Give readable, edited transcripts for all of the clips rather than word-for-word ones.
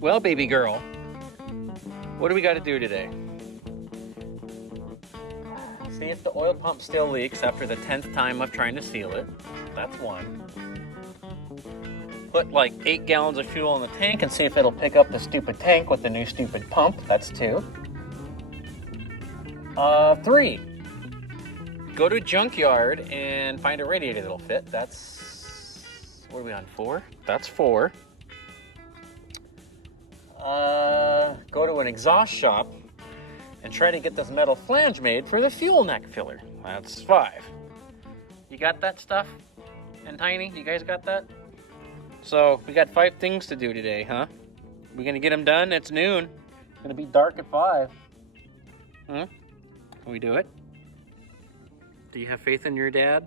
Well, baby girl, what do we got to do today? See if the oil pump still leaks after the 10th time of trying to seal it. That's one. Put like 8 gallons of fuel in the tank and see if it'll pick up the stupid tank with the new stupid pump. That's 2. 3. Go to Junkyard and find a radiator that'll fit. That's, what are we on, 4? That's 4. Go to an exhaust shop and try to get this metal flange made for the fuel neck filler. That's 5. You got that stuff? And Tiny, you guys got that? So, we got 5 things to do today, huh? We're gonna get them done. It's noon. It's gonna be dark at 5. Can we do it? Do you have faith in your dad?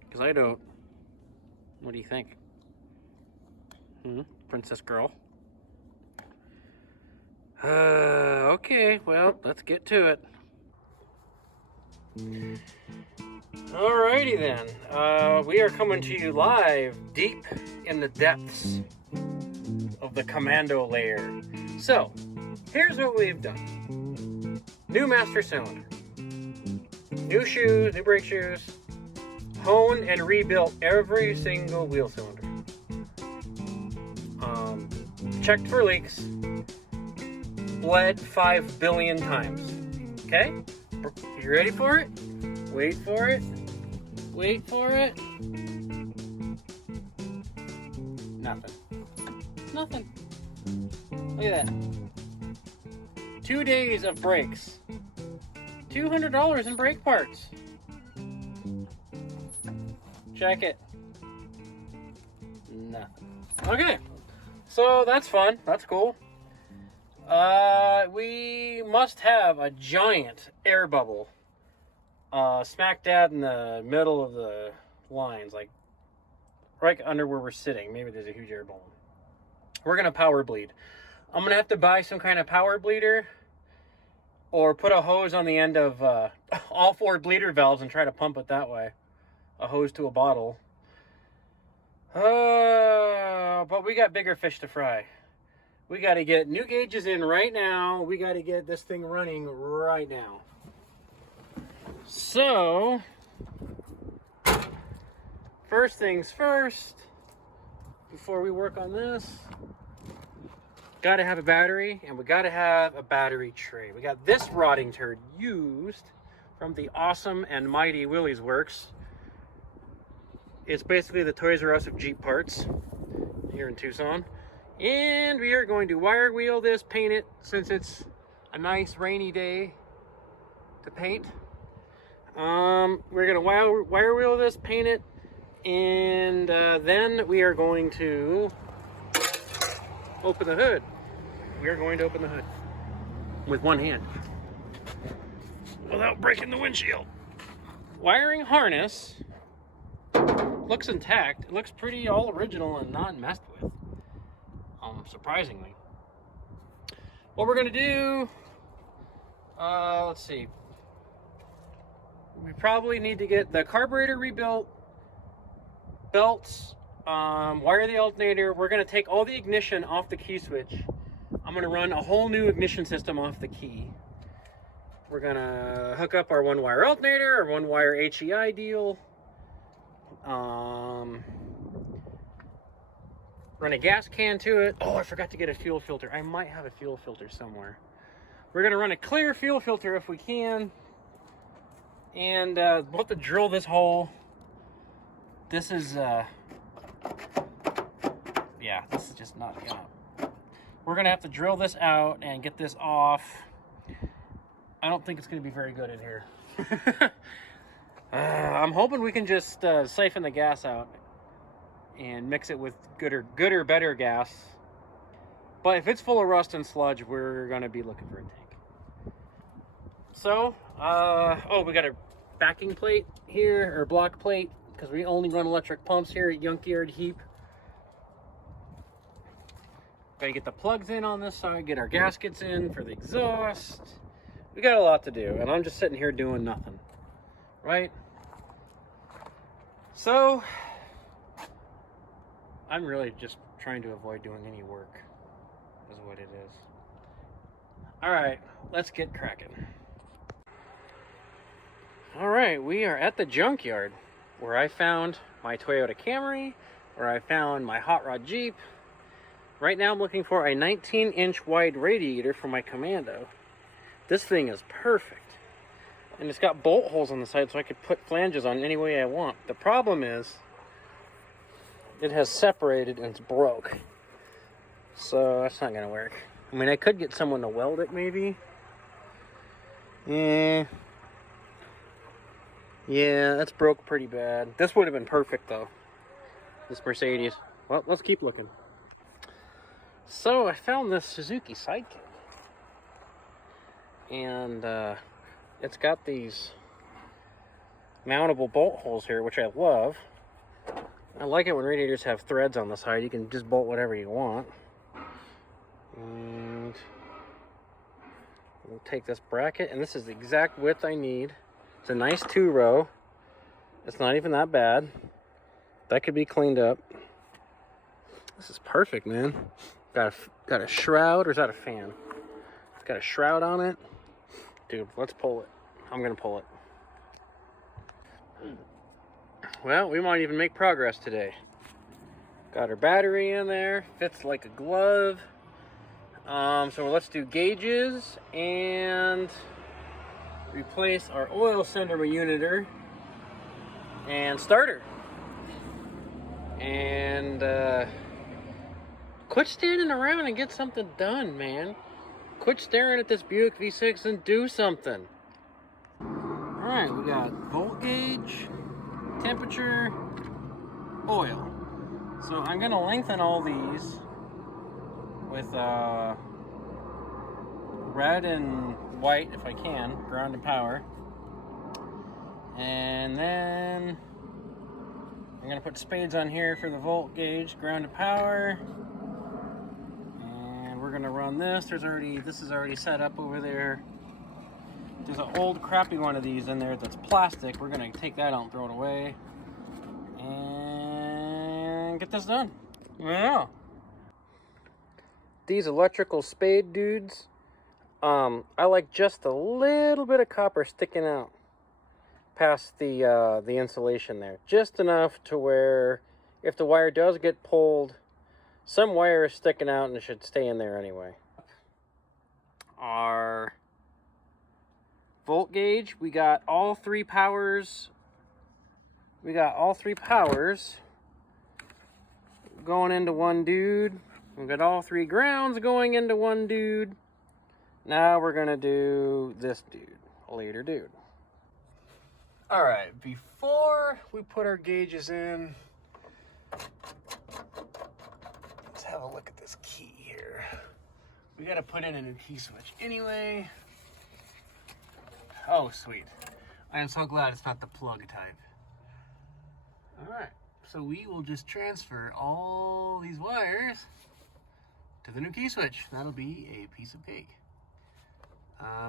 Because I don't. What do you think? Princess girl? Okay, well, let's get to it. Alrighty then. We are coming to you live deep in the depths of the commando layer. So, here's what we've done. New master cylinder. New shoes, new brake shoes. Honed and rebuilt every single wheel cylinder. Checked for leaks. Bled 5 billion times. Okay? You ready for it? Wait for it. Wait for it. Nothing. Nothing. Look at that. 2 days of brakes. $200 in brake parts. Check it. Nothing. Okay. So that's fun. That's cool. We must have a giant air bubble smack dab in the middle of the lines, like right under where we're sitting. Maybe there's a huge air bubble. We're gonna power bleed. I'm gonna have to buy some kind of power bleeder or put a hose on the end of all 4 bleeder valves and try to pump it that way. A hose to a bottle. But we got bigger fish to fry. We got to get new gauges in right now. We got to get this thing running right now. So, first things first, before we work on this, got to have a battery, and we got to have a battery tray. We got this rotting turd used from the awesome and mighty Willie's Works. It's basically the Toys R Us of Jeep parts here in Tucson. And we are going to wire wheel this, paint it, since it's a nice rainy day to paint. We're going to wire wheel this, paint it, and then we are going to open the hood. We are going to open the hood with one hand without breaking the windshield. Wiring harness looks intact. It looks pretty all original and not messed with. Surprisingly. What we're gonna do, let's see. We probably need to get the carburetor rebuilt, belts, wire the alternator. We're gonna take all the ignition off the key switch. I'm gonna run a whole new ignition system off the key. We're gonna hook up our 1-wire alternator, our 1-wire HEI deal. Run a gas can to it. Oh, I forgot to get a fuel filter. I might have a fuel filter somewhere. We're gonna run a clear fuel filter if we can. And we'll have to drill this hole. This is, yeah, this is just not gonna. We're gonna have to drill this out and get this off. I don't think it's gonna be very good in here. I'm hoping we can just siphon the gas out and mix it with good or better gas. But if it's full of rust and sludge, we're gonna be looking for a tank. So, oh, we got a backing plate here, or block plate, because we only run electric pumps here at Junkyard Heap. Gotta get the plugs in on this side, get our gaskets in for the exhaust. We got a lot to do, and I'm just sitting here doing nothing, right? So, I'm really just trying to avoid doing any work. what it is. All right, let's get cracking. All right, we are at the junkyard where I found my Toyota Camry, where I found my hot rod Jeep. Right now I'm looking for a 19-inch wide radiator for my Commando. This thing is perfect. And it's got bolt holes on the side so I could put flanges on any way I want. The problem is it has separated and it's broke. So that's not gonna work. I mean, I could get someone to weld it maybe. Yeah, that's broke pretty bad. This would have been perfect though. This Mercedes. Well, let's keep looking. So I found this Suzuki Sidekick. And it's got these mountable bolt holes here, which I love. I like it when radiators have threads on the side. You can just bolt whatever you want. And we'll take this bracket, and this is the exact width I need. It's a nice 2-row. It's not even that bad. That could be cleaned up. This is perfect, man. Got a shroud, or is that a fan? It's got a shroud on it. Dude, let's pull it. I'm gonna pull it. Well, we might even make progress today. Got our battery in there. Fits like a glove. So let's do gauges and replace our oil cylinder uniter and starter. And quit standing around and get something done, man. Quit staring at this Buick V6 and do something. Alright, we got volt gauge, temperature, oil. So I'm gonna lengthen all these with red and white if I can, ground and power. And then I'm gonna put spades on here for the volt gauge, ground and power. And we're gonna run this. This is already set up over there. There's an old crappy one of these in there that's plastic. We're gonna take that out and throw it away. And get this done. Yeah. These electrical spade dudes, I like just a little bit of copper sticking out past the insulation there. Just enough to where if the wire does get pulled, some wire is sticking out and it should stay in there anyway. Our volt gauge, we got all three powers. We got all three powers going into one dude. We've got all three grounds going into one dude. Now we're gonna do this dude, a later dude. All right, before we put our gauges in, let's have a look at this key here. We gotta put in a new key switch anyway. Oh, sweet. I am so glad it's not the plug type. All right, so we will just transfer all these wires to the new key switch. That'll be a piece of cake.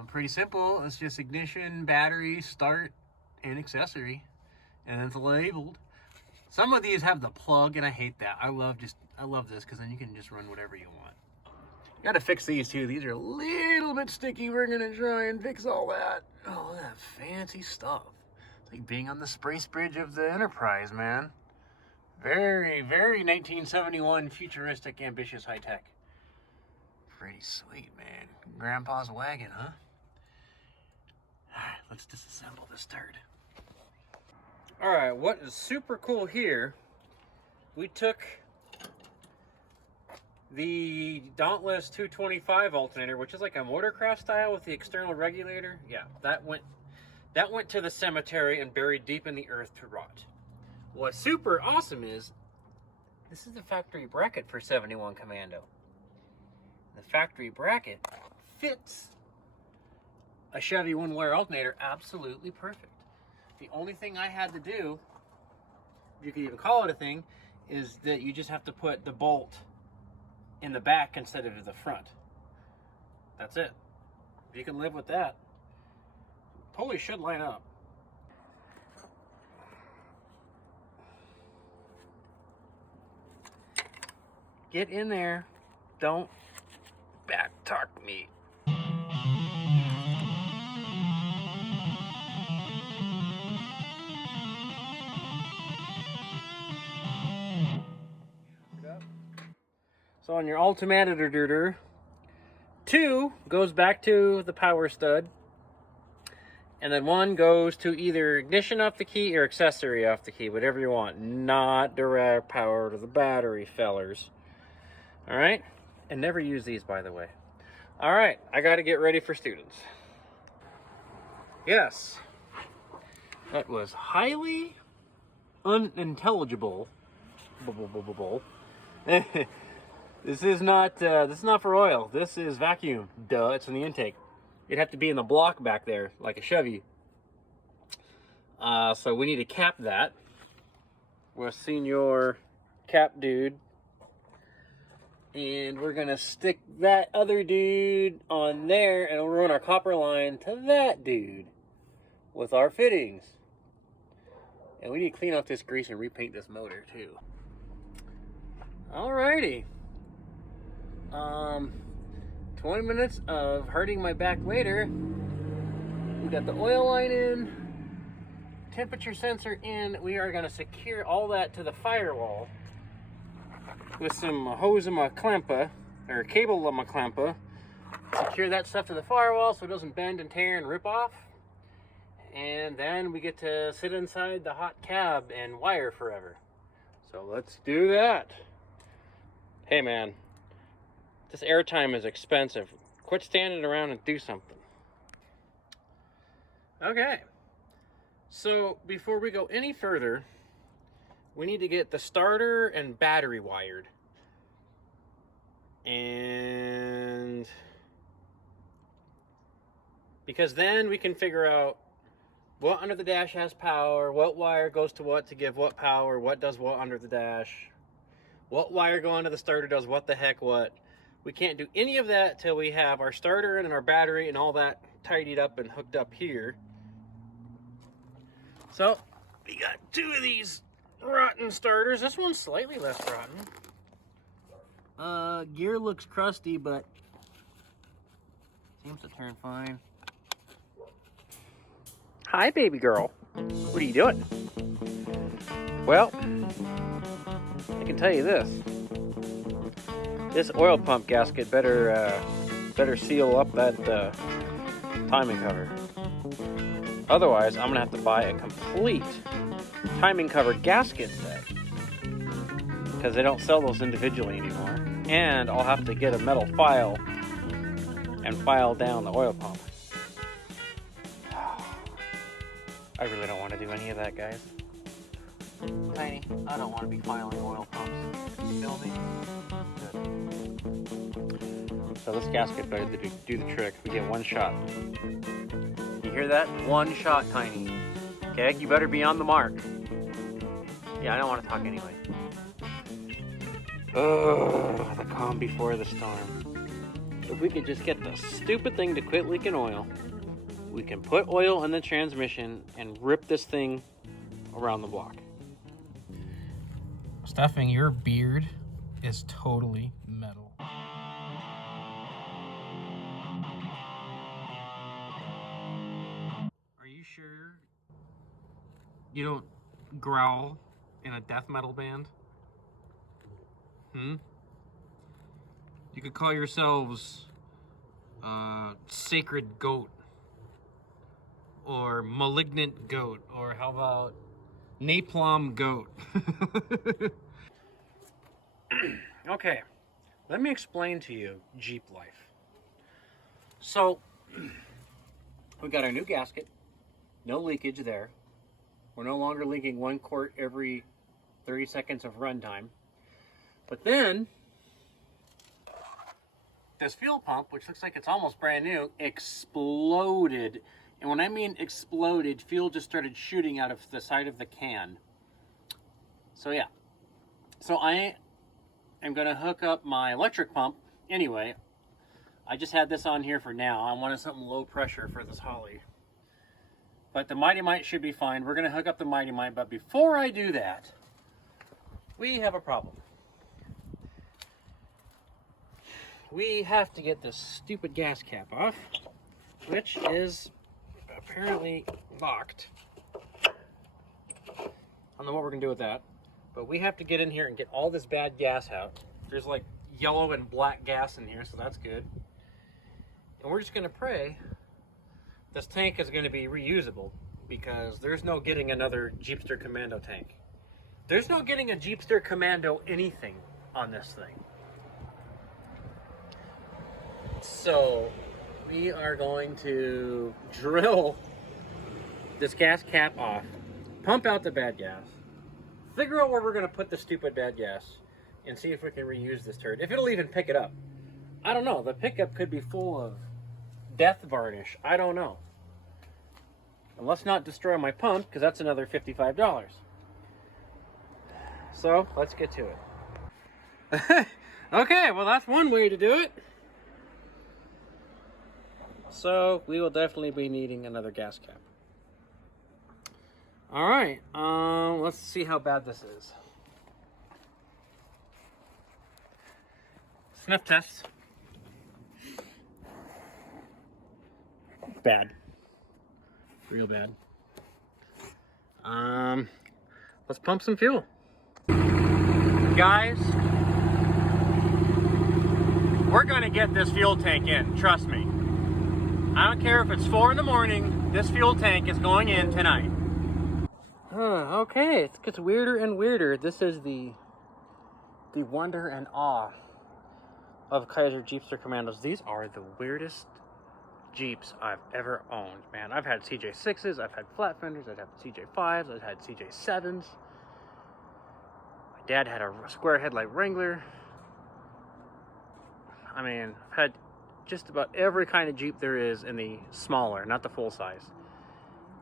Pretty simple. It's just ignition, battery, start, and accessory, and it's labeled. Some of these have the plug, and I hate that. I love this because then you can just run whatever you want. Got to fix these too. These are a little bit sticky. We're gonna try and fix all that. Oh, that fancy stuff. It's like being on the Sprace Bridge of the Enterprise, man. Very, very 1971 futuristic, ambitious, high tech. Pretty sweet, man. Grandpa's wagon, huh? Alright, let's disassemble this turd. Alright, what is super cool here, we took the Dauntless 225 alternator, which is like a motorcraft style with the external regulator. Yeah, that went to the cemetery and buried deep in the earth to rot. What's super awesome is, this is the factory bracket for 71 Commando. The factory bracket fits a Chevy one-wire alternator absolutely perfect. The only thing I had to do, if you could even call it a thing, is that you just have to put the bolt in the back instead of the front. That's it. You can live with that. Totally should line up. Get in there. Don't Back torque me. So on your alternator, 2 goes back to the power stud, and then 1 goes to either ignition off the key or accessory off the key, whatever you want. Not direct power to the battery, fellers. All right? And never use these, by the way. All right, I got to get ready for students. Yes, that was highly unintelligible. This is not for oil. This is vacuum. Duh, it's in the intake. It'd have to be in the block back there, like a Chevy. So we need to cap that with Senior Cap Dude. And we're gonna stick that other dude on there, and we'll run our copper line to that dude with our fittings. And we need to clean off this grease and repaint this motor too. Alrighty. 20 minutes of hurting my back later. We got the oil line in, temperature sensor in. We are gonna secure all that to the firewall with some hose of my clampa, or cable of my clampa. Secure that stuff to the firewall so it doesn't bend and tear and rip off. And then we get to sit inside the hot cab and wire forever. So let's do that. Hey man, this airtime is expensive. Quit standing around and do something. Okay, so before we go any further, we need to get the starter and battery wired. And because then we can figure out what under the dash has power, what wire goes to what to give what power, what does what under the dash, what wire going to the starter does what the heck what. We can't do any of that till we have our starter and our battery and all that tidied up and hooked up here. So we got 2 of these rotten starters. This one's slightly less rotten. Gear looks crusty, but seems to turn fine. Hi, baby girl. What are you doing? Well, I can tell you this. This oil pump gasket better seal up that timing cover. Otherwise, I'm gonna have to buy a complete timing cover gasket set because they don't sell those individually anymore. And I'll have to get a metal file and file down the oil pump. I really don't want to do any of that, guys. Tiny, I don't want to be filing oil pumps. You feel me? Good. So this gasket better do the trick. We get 1 shot. You hear that? 1 shot, Tiny. Okay, you better be on the mark. Yeah, I don't want to talk anyway. Ugh, the calm before the storm. If we could just get the stupid thing to quit leaking oil, we can put oil in the transmission and rip this thing around the block. Stuffing, your beard is totally metal. Are you sure you don't growl in a death metal band? You could call yourselves Sacred Goat, or Malignant Goat, or how about Napalm Goat? Okay, let me explain to you Jeep life. So, we got our new gasket, no leakage there. We're no longer leaking 1 quart every 30 seconds of runtime. But then, this fuel pump, which looks like it's almost brand new, exploded. And when I mean exploded, fuel just started shooting out of the side of the can. So yeah. So I am going to hook up my electric pump. Anyway, I just had this on here for now. I wanted something low pressure for this Holly. But the Mighty Mite should be fine. We're going to hook up the Mighty Mite. But before I do that, we have a problem. we have to get this stupid gas cap off, which is apparently locked. I don't know what we're gonna do with that, but we have to get in here and get all this bad gas out. There's like yellow and black gas in here, so that's good. And we're just gonna pray this tank is gonna be reusable, because there's no getting another Jeepster Commando tank. There's no getting a Jeepster Commando anything on this thing. So we are going to drill this gas cap off, pump out the bad gas, figure out where we're going to put the stupid bad gas, and see if we can reuse this turd. If it'll even pick it up. I don't know. The pickup could be full of death varnish. I don't know. And let's not destroy my pump, because that's another $55. So let's get to it. Okay, well that's one way to do it. So we will definitely be needing another gas cap. All right, let's see how bad this is. Sniff test. Bad. Real bad. Let's pump some fuel. Guys, we're gonna get this fuel tank in, trust me. I don't care if it's 4 in the morning, this fuel tank is going in tonight. Okay, it gets weirder and weirder. This is the wonder and awe of Kaiser Jeepster Commandos. These are the weirdest Jeeps I've ever owned, man. I've had CJ6s, I've had flat fenders, I've had CJ5s, I've had CJ7s. My dad had a square headlight Wrangler. I mean, I've had just about every kind of Jeep there is in the smaller, not the full size.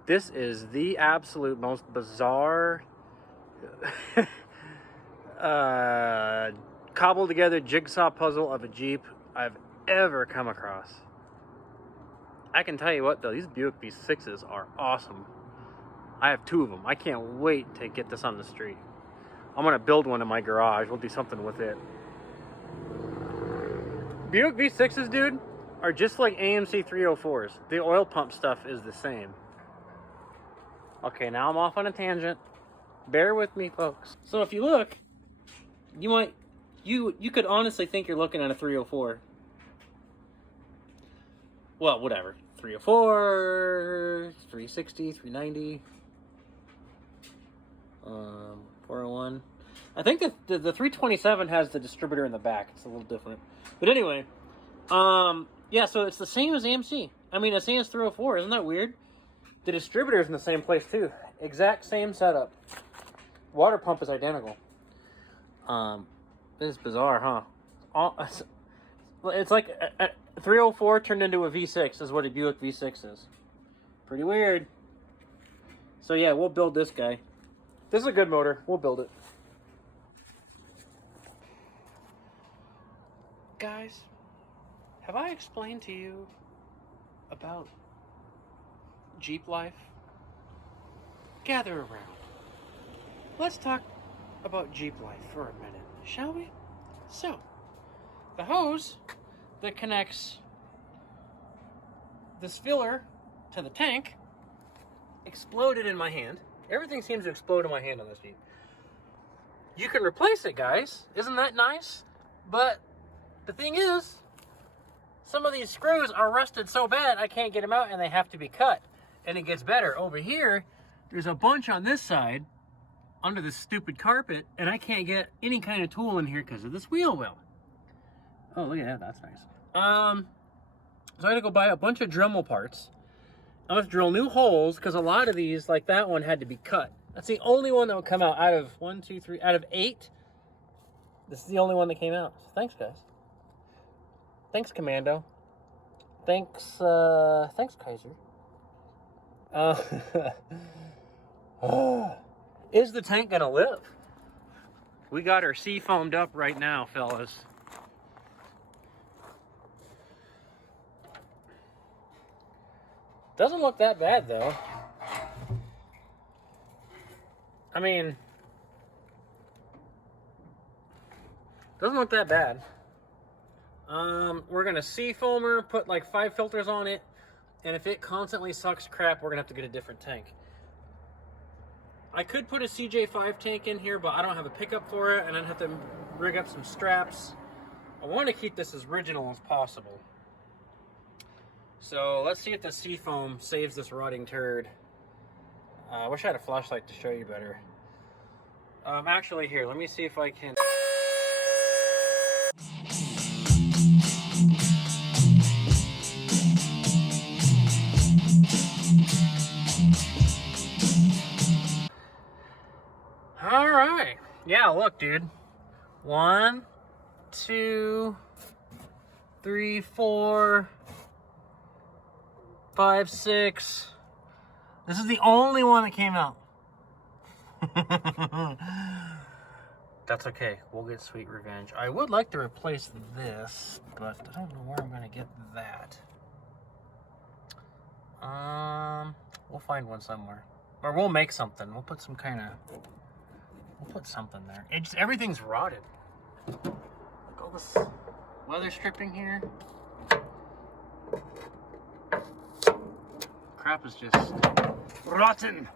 This is the absolute most bizarre, cobbled together jigsaw puzzle of a Jeep I've ever come across. I can tell you what though, these Buick V6s are awesome. I have 2 of them. I can't wait to get this on the street. I'm gonna build one in my garage. We'll do something with it. Buick V6s, dude, are just like AMC 304s. The oil pump stuff is the same. Okay, now I'm off on a tangent. Bear with me, folks. So if you look, you could honestly think you're looking at a 304. Well, whatever. 304, 360, 390, 401. I think that the 327 has the distributor in the back. It's a little different. But anyway, yeah, so it's the same as AMC. I mean, it's AMC 304. Isn't that weird? The distributor is in the same place too. Exact same setup. Water pump is identical. This is bizarre, huh? It's like a 304 turned into a V6 is what a Buick V6 is. Pretty weird. So yeah, we'll build this guy. This is a good motor. We'll build it. Guys, have I explained to you about Jeep life? Gather around. Let's talk about Jeep life for a minute, shall we? So, the hose that connects this filler to the tank exploded in my hand. Everything seems to explode in my hand on this Jeep. You can replace it, guys. Isn't that nice? But the thing is, some of these screws are rusted so bad I can't get them out and they have to be cut. And it gets better. Over here, there's a bunch on this side under this stupid carpet, and I can't get any kind of tool in here because of this wheel well. Oh, look at that. That's nice. So I had to go buy a bunch of Dremel parts. I must drill new holes because a lot of these, like that one, had to be cut. That's the only one that would come out out of 1, 2, 3, out of 8. This is the only one that came out. So thanks, guys. Thanks, Commando. Thanks, thanks, Kaiser. Is the tank gonna live? We got her sea foamed up right now, fellas. Doesn't look that bad though. I mean, doesn't look that bad. We're gonna seafoamer, put like 5 filters on it, and if it constantly sucks crap, we're gonna have to get a different tank. I could put a CJ5 tank in here, but I don't have a pickup for it, and I'd have to rig up some straps. I want to keep this as original as possible. So let's see if the seafoam saves this rotting turd. I wish I had a flashlight to show you better. Actually, here, let me see if I can. All right. Yeah, look, dude. 1, 2, 3, 4, 5, 6. This is the only one that came out. That's okay. We'll get sweet revenge. I would like to replace this, but I don't know where I'm going to get that. We'll find one somewhere. Or we'll make something. We'll put some kind of... We'll put something there. It's everything's rotted. Look, all this weather stripping here. Crap is just rotten.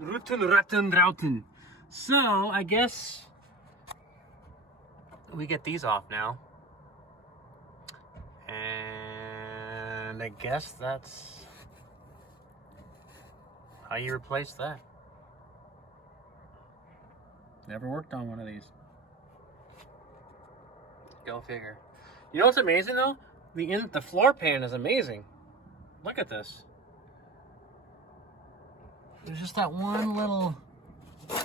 Rotten. So, I guess we get these off now. And I guess that's how you replace that. Never worked on one of these. Go figure. You know what's amazing though? The floor pan is amazing. Look at this. There's just that one little... I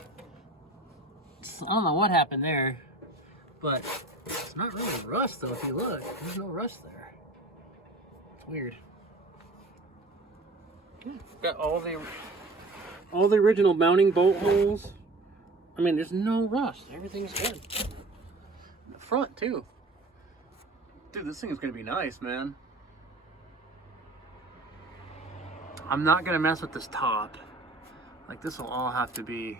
don't know what happened there, but it's not really rust though. If you look, there's no rust there. It's weird. Got all the original mounting bolt holes. I mean, there's no rust. Everything's good. The front, too. Dude, this thing is going to be nice, man. I'm not going to mess with this top. Like, this will all have to be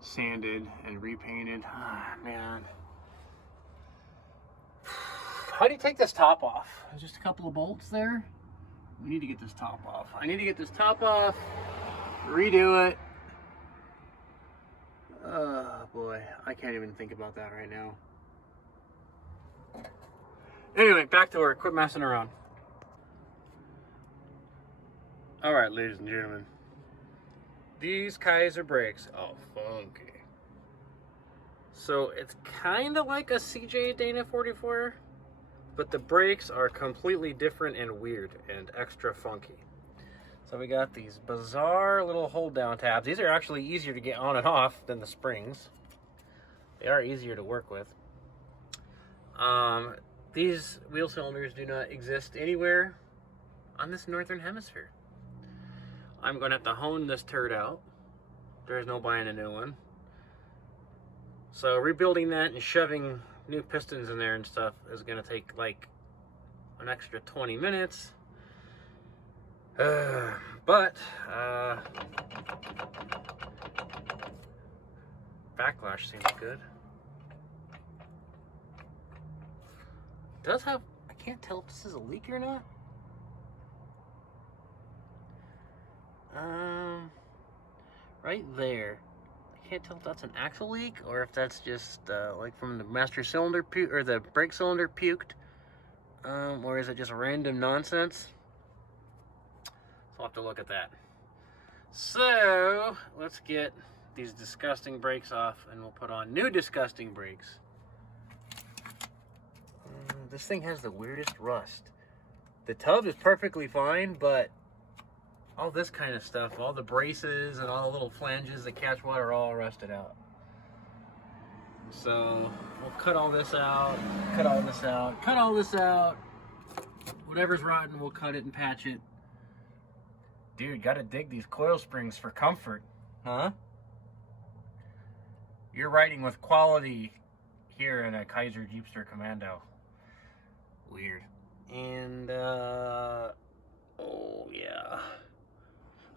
sanded and repainted. Ah, man. How do you take this top off? There's just a couple of bolts there. We need to get this top off. I need to get this top off, redo it. Oh boy, I can't even think about that right now. Anyway, back to work. Quit messing around. Alright, ladies and gentlemen. These Kaiser brakes. Oh, funky. So, it's kind of like a CJ Dana 44, but the brakes are completely different and weird and extra funky. So we got these bizarre little hold down tabs. These are actually easier to get on and off than the springs. They are easier to work with. These wheel cylinders do not exist anywhere on this northern hemisphere. I'm going to have to hone this turd out. There's no buying a new one. So rebuilding that and shoving new pistons in there and stuff is going to take like an extra 20 minutes. But backlash seems good. It does have, I can't tell if this is a leak or not. Right there. I can't tell if that's an axle leak or if that's just like from the master cylinder or the brake cylinder puked. Or is it just random nonsense? I'll have to look at that. So, let's get these disgusting brakes off and we'll put on new disgusting brakes. This thing has the weirdest rust. The tub is perfectly fine, but all this kind of stuff, all the braces and all the little flanges that catch water are all rusted out. So, we'll cut all this out, cut all this out, cut all this out. Whatever's rotten, we'll cut it and patch it. Dude, gotta dig these coil springs for comfort, huh? You're riding with quality here in a Kaiser Jeepster Commando. Weird. And, oh yeah.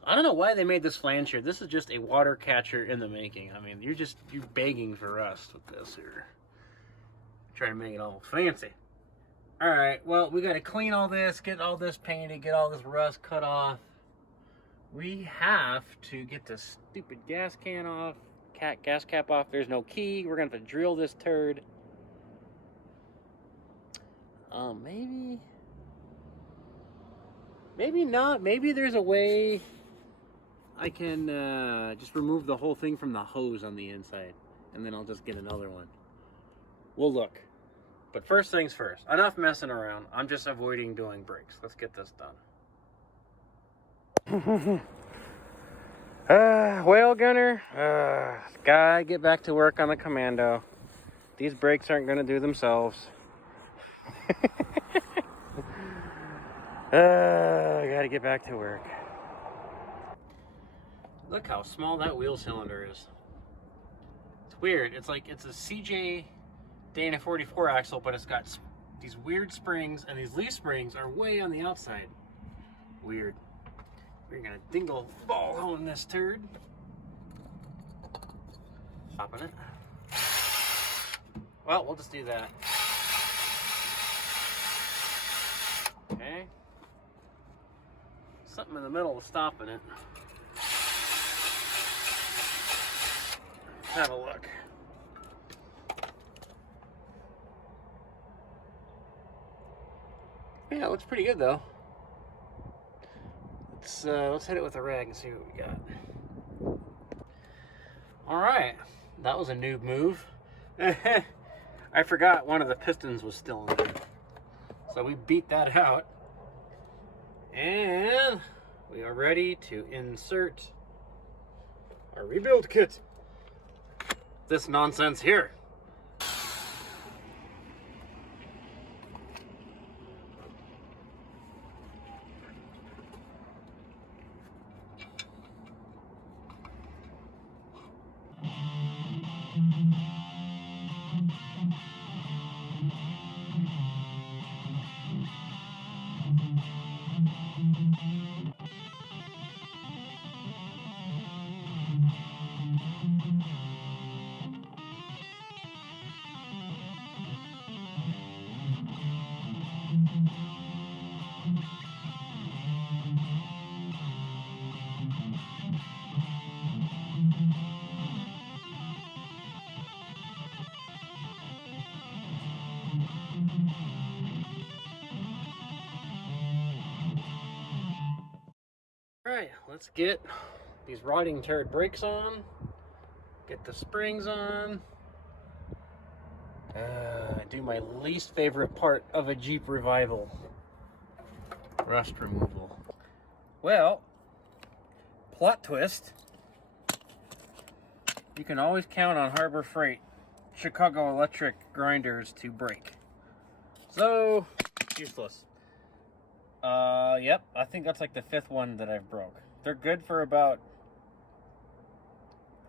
I don't know why they made this flange here. This is just a water catcher in the making. I mean, you're begging for rust with this here. Trying to make it all fancy. All right, well, we got to clean all this, get all this painted, get all this rust cut off. We have to get this stupid gas can off, gas cap off. There's no key. We're gonna have to drill this turd. Maybe not. Maybe there's a way I can just remove the whole thing from the hose on the inside, and then I'll just get another one. We'll look. But first things first. Enough messing around. I'm just avoiding doing brakes. Let's get this done. Whale gunner. Gotta get back to work on the commando. These brakes aren't gonna do themselves. Gotta get back to work. Look how small that wheel cylinder is. It's weird. It's like it's a CJ Dana 44 axle, but it's got these weird springs, and these leaf springs are way on the outside. Weird. We're gonna dingle ball hone this turd. Popping it. Well, we'll just do that. Okay. Something in the middle is stopping it. Let's have a look. Yeah, it looks pretty good though. Let's hit it with a rag and see what we got. All right, that was a noob move. I forgot one of the pistons was still in there, so we beat that out, and we are ready to insert our rebuild kit. This nonsense here. All right, let's get these rotting turd brakes on, get the springs on, do my least favorite part of a Jeep revival, rust removal. Well, plot twist, you can always count on Harbor Freight Chicago electric grinders to break. So, useless. Yep, I think that's like the 5th one that I've broke. They're good for about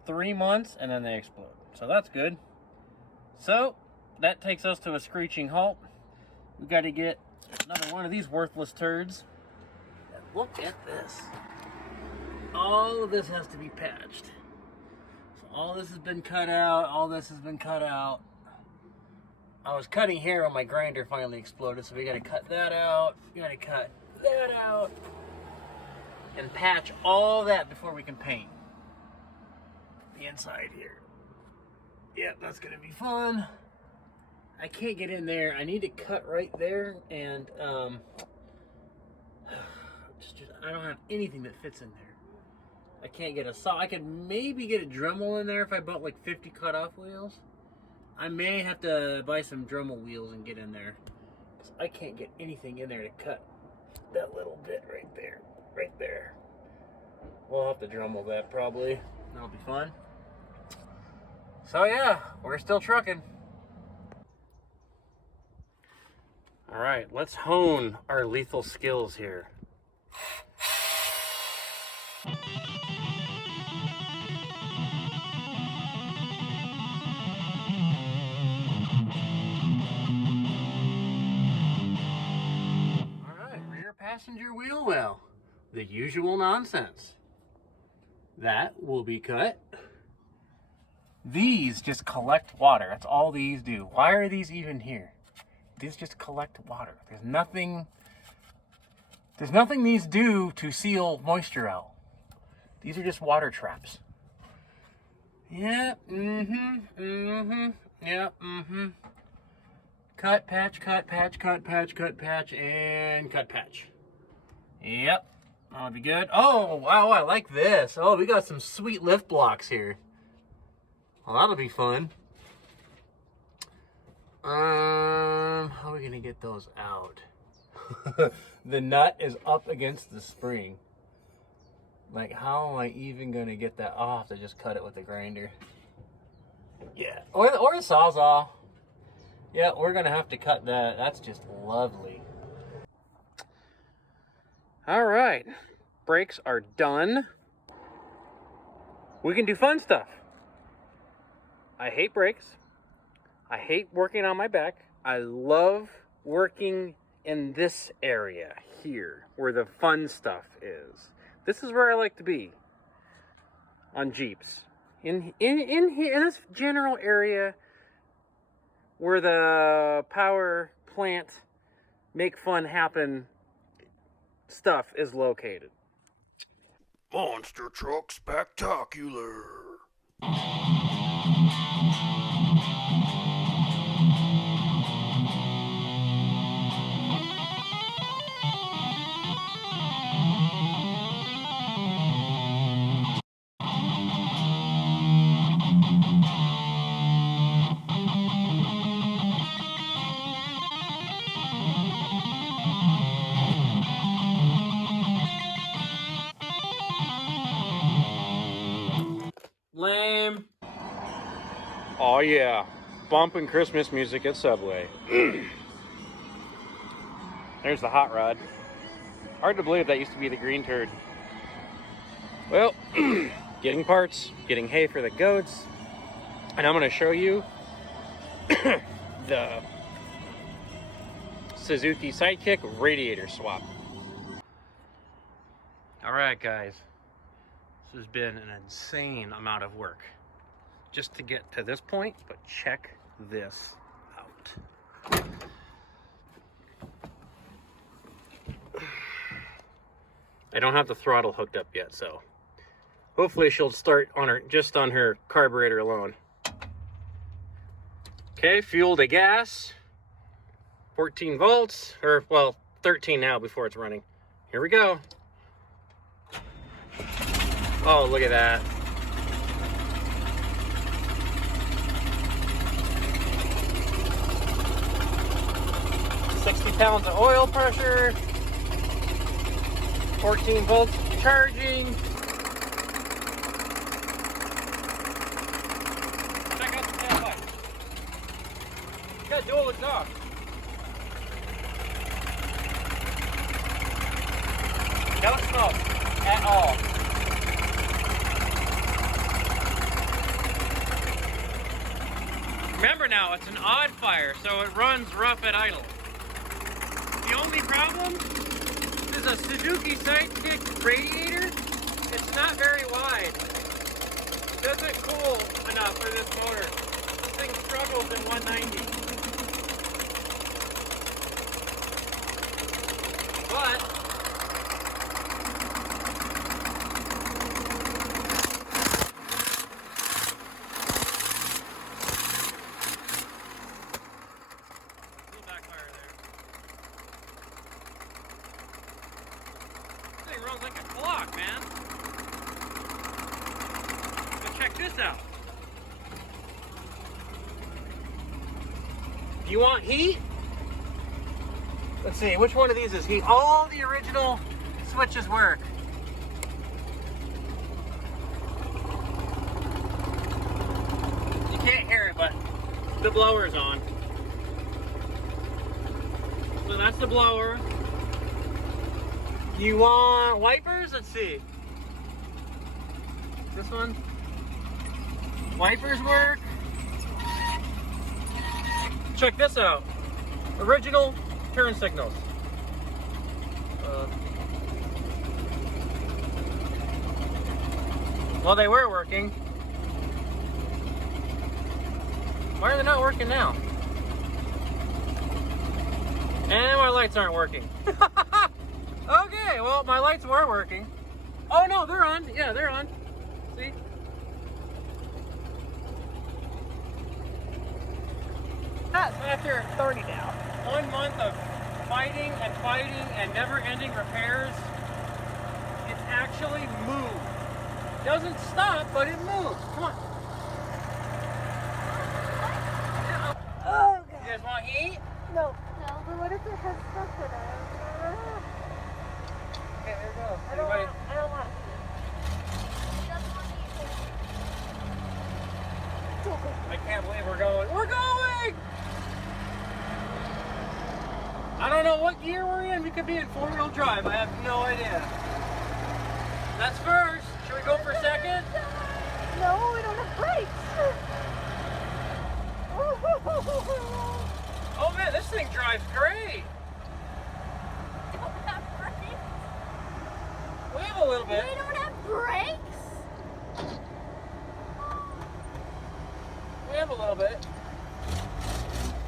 3 months and then they explode. So that's good. So, that takes us to a screeching halt. We got to get another one of these worthless turds. And look at this. All of this has to be patched. So all this has been cut out, all this has been cut out. I was cutting here when my grinder finally exploded, so we got to cut that out. We got to cut that out and patch all that before we can paint the inside here. Yep, that's gonna be fun. I can't get in there. I need to cut right there, and I don't have anything that fits in there. I can't get a saw. I could maybe get a Dremel in there if I bought like 50 cutoff wheels. I may have to buy some Dremel wheels and get in there. I can't get anything in there to cut that little bit right there. Right there. We'll have to Dremel that probably. That'll be fun. So yeah, we're still trucking. Alright, let's hone our lethal skills here. Passenger wheel well, the usual nonsense. That will be cut. These just collect water. That's all these do. Why are these even here? these just collect water. There's nothing these do to seal moisture out. These are just water traps. Yeah, yeah, Cut, patch, cut, patch, cut, patch, cut, patch, and cut, patch. Yep, that'll be good. Oh, wow, I like this. Oh, we got some sweet lift blocks here. Well, that'll be fun. How are we gonna get those out? The nut is up against the spring. Like, how am I even gonna get that off to just cut it with the grinder? Yeah, or the Sawzall. Yeah, we're gonna have to cut that. That's just lovely. All right, brakes are done. We can do fun stuff. I hate brakes. I hate working on my back. I love working in this area here where the fun stuff is. This is where I like to be on Jeeps. In here, in this general area where the power plant make fun happen stuff is located. Monster Truck Spectacular. Lame. Oh yeah, bumping Christmas music at Subway. There's the hot rod. Hard to believe that used to be the green turd. Well, getting parts, getting hay for the goats, and I'm going to show you the Suzuki Sidekick radiator swap. All right, guys. This has been an insane amount of work just to get to this point, but check this out. I don't have the throttle hooked up yet, so hopefully she'll start on her just on her carburetor alone. Okay, fuel to gas, 14 volts, or well, 13 now before it's running. Here we go. Oh, look at that. £60 of oil pressure, 14 volts charging. Check out the tailpipe. It's got dual exhaust. No smoke at all. Remember now, it's an odd fire, so it runs rough at idle. The only problem is a Suzuki Sidekick radiator. It's not very wide. It doesn't cool enough for this motor. This thing struggles at 190. But runs like a clock, man. But check this out. Do you want heat? Let's see, which one of these is heat? All the original switches work. You can't hear it, but the blower's on. So that's the blower. You want wipers? Let's see. This one? Wipers work. Check this out. Original turn signals. Well, they were working. Why are they not working now? And my lights aren't working. Okay, well, my lights were working. Oh no, they're on. Yeah, they're on. See? After 30 now. 1 month of fighting and never-ending repairs, it's actually moved. Doesn't stop, but it moves. Come on. Oh, You God. guys want heat? No, but what if it has stuff in it? Okay, there we go. I don't Anybody? want, I don't want I can't believe we're going. We're going! I don't know what gear we're in. We could be in four-wheel drive. I have no idea. That's first. Should we go for second? No, we don't have brakes. Oh man, this thing drives great. We don't have brakes. We have a little bit. We don't have brakes. We have a little bit.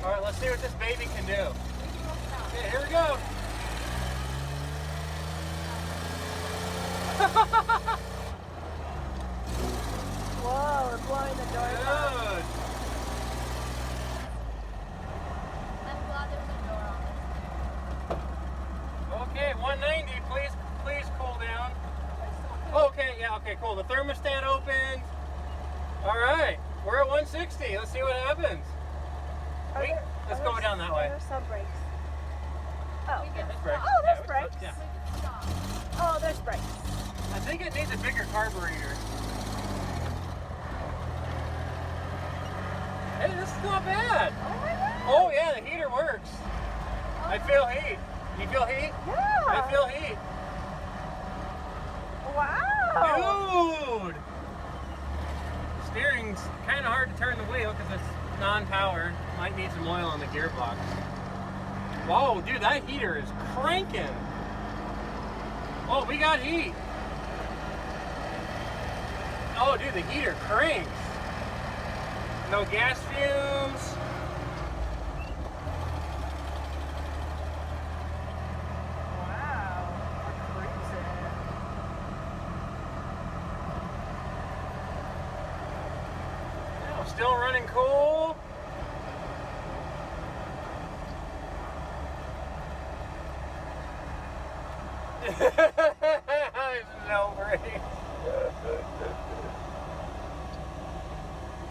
All right, let's see what this baby can do. Okay, here we go. Whoa, we're blowing the doors off. Good. I'm glad there's a door on this. Okay, 190. Please cool down. Okay, yeah, okay, cool. The thermostat opened. All right, we're at 160. Let's see what happens. Let's go down that way. There's some brakes. Oh, Yeah, there's brakes. Oh, there's Yeah, brakes. yeah. Oh, there's brakes. I think it needs a bigger carburetor. Hey, this is not bad. Oh my God. Oh yeah, the heater works. I feel heat. You feel heat? Yeah. I feel heat. Wow. Dude! Steering's kind of hard to turn the wheel because it's non-powered. Might need some oil on the gearbox. Whoa, dude, that heater is cranking. Oh, we got heat. Oh, dude, the heater cranks. No gas fumes. Wow. We're cruising. Yeah, still running cool. No brakes.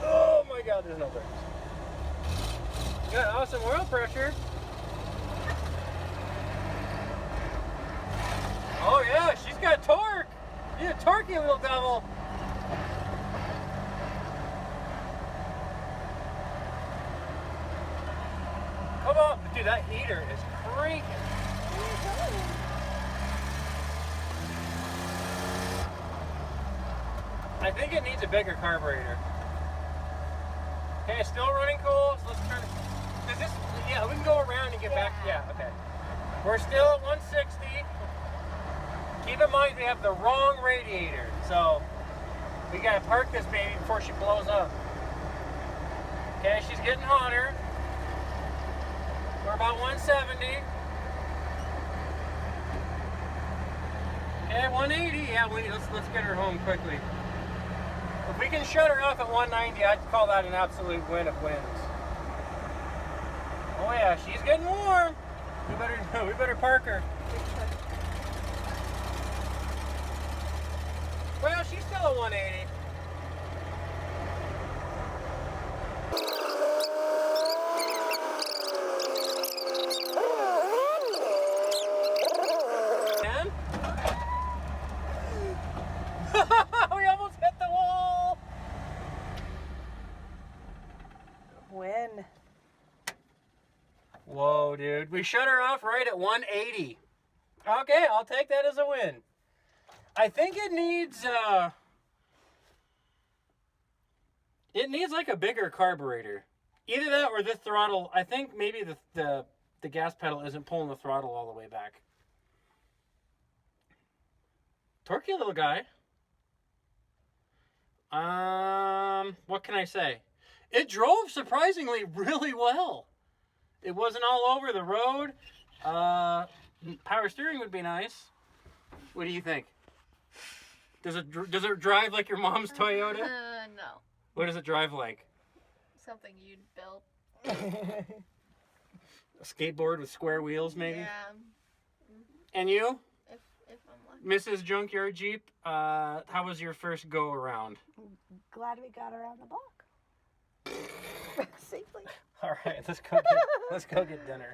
Oh my God, there's no brakes. Got awesome oil pressure. Oh yeah, she's got torque. She's a torquey little devil. Come on, dude, that heater is cranking. I think it needs a bigger carburetor. Okay, still running cool. So let's turn. Does this? Yeah, we can go around and get back. Yeah, okay. We're still at 160. Keep in mind we have the wrong radiator, so we gotta park this baby before she blows up. Okay, she's getting hotter. We're about 170. Okay, 180. Yeah, let's get her home quickly. If we can shut her off at 190, I'd call that an absolute win of wins. Oh yeah, she's getting warm. We better park her. Well, she's still at 180. And we almost hit the wall. Win. Whoa, dude. We shut her off right at 180. Okay, I'll take that as a win. I think it needs like a bigger carburetor. Either that or this throttle. I think maybe the gas pedal isn't pulling the throttle all the way back. Torquey little guy. What can I say? It drove surprisingly really well. It wasn't all over the road. Power steering would be nice. What do you think? Does it drive like your mom's Toyota? No. What does it drive like? Something you'd build. A skateboard with square wheels, maybe? Yeah. And you? If I'm lucky. Mrs. Junkyard Jeep, how was your first go around? Glad we got around the block. Safely. All right, let's go get dinner.